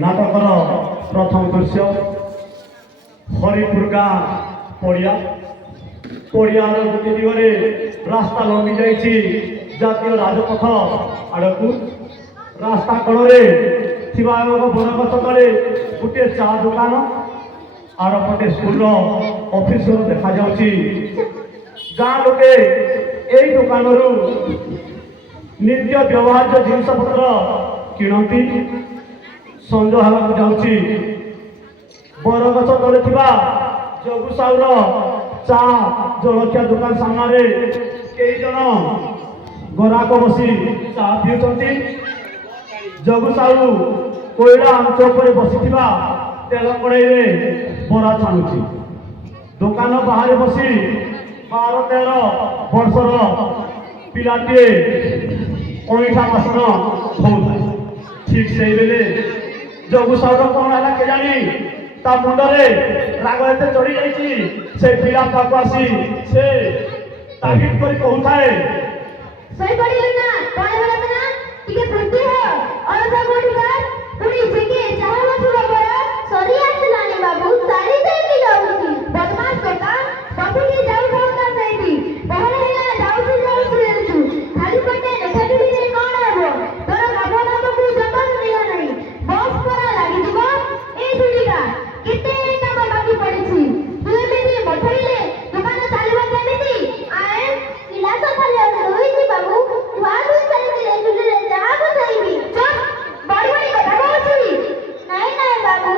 नाटकर प्रथम दृश्य हरिपुर गाँ पड़िया पड़ियार गोटे दिगरे रास्ता लंबी जाइए जातीय राजपथ आड़क रास्ता कड़े बरगछ तले गोटे चा दुकान आर पटे स्कूल ऑफिस देखा जाउची गाँ लोके यही दुकान नित्य व्यवहार्य जिनस पत्र किणती संज हाँ जाउची बरगछ तले जगु साउर चा जलखिया दुकान सामने कई जन ग्राहक बसी चा पीउछंती जगु साहू कोईला आंच पर बसी तेल कड़े बरा छाणुची दुकान बाहर बसी 12-13 वर्षर पिलाटे अईठा बासन होता ठीक से बेले जगु साहू कौन है केजानी ता मुंडरे राग एते चढ़ी जाइए से पिला पाक आसी से तागिद कर कहउथाए सही पड़ी ना कोन होला ना टिके फुटी हो और सब गोटी कर पुनी जेके चाहा मथुरा पर सरी आसलानी बाबू सारी देकी जाउची बदमाश बेटा बाबू की जाउ भावना नहीं बहर हेला जाउची खाली पटे देखा रे कोन हबो तोर बाबा बाबू को जतन दिया नहीं बस करा लागि दिबो ए झुलिका किते काम बाकी पड़िछि तू एमिति मठइले दुकान चालवा केमिति आए किलास खाली होइछि बाबू तुआ तू सही रे झुलिरे जहा को सही चुप बड़ी बड़ी कथा कहछि नहीं नहीं बाबू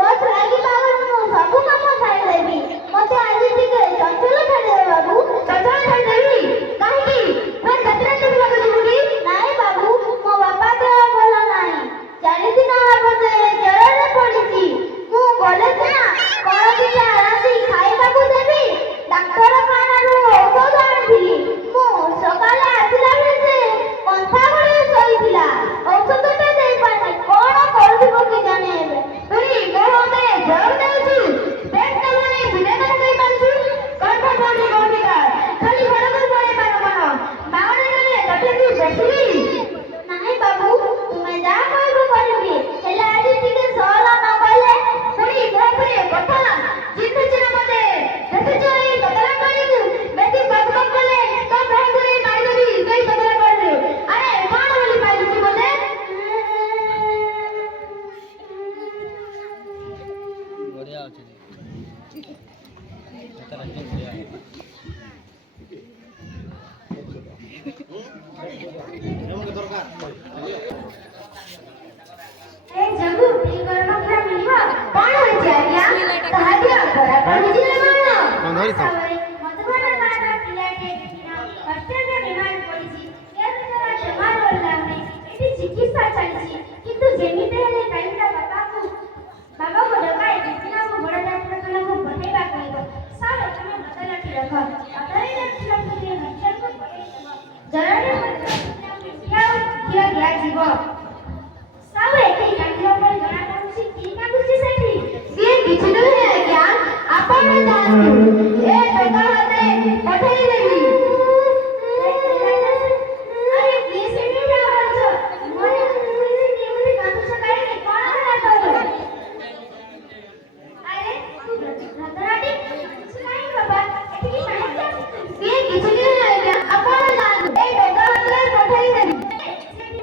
बस लागि बाबू मु सब काम खाइ लेबी मते आज टिके चंचल छाड़ी दे बाबू चंचल छाड़ी देबी काहे की कोन गतरे तुम लगे दिबुगी नहीं बाबू मो बापा तो बोला नहीं जानि दिना बसे जरने पड़िछि मु बोले ना कोन कि आरासी खाइबा को देबी डॉक्टर खानारू औषध आनिली मु सकाले आसिला बेले पंथा गळे सईथिला औषध ते देई पानी कोन करथिबो कि जाने हेबे तुई गोहते जर देउछु पेट तले बिना देई पाछु कंठा कोनी कोनी का खाली बड़कर पड़े मानो मानो मागणे गले तते तू बसली नहीं बाबू तुम्हें जा कहबो करबी हेला आज टिके सहला न गले पुनी गोपरे कथा जित चिना मते देखि जोई बदला करी बेटी बदबक गले तो भयंकरी मारी देबी सेई बदला करले अरे कोन बोली पाइलु की बोले बढ़िया আছে এটা রাখতে बढ़िया এমন দরকার ए जगु ई गरमा खा मिलिबा कोन होय जानिया साहाଯ୍य करा बुझिले मानो कोन धरि था मधुबन माता पिलाटे किना अत्यंत बीमार पड़िछि ए बिचारा जमार होलाने एटी चिकित्सा चलिछि किंतु जेमिते हेले काइला बाबा को डकाए किना को बड़ा डॉक्टर कला को बतेबा कहबो सारे तमे बदलाटी रख अतरे लक्षण के हत्या को जरने क्या जीव सावे के काटिलो पर जणा काउछि की काटुछि सेठी से किछि नहीं आज्ञा आपण जानू ए टका हाते पठेई देबी अरे की सेठी जावछ मोरे केमति काटुछ काई कोन हला कहलो अरे तू रतराटी सुनाई बाबा एठी की माहिती से किछि नहीं आज्ञा आपण जानू ए टका हाते पठेई देबी सेठी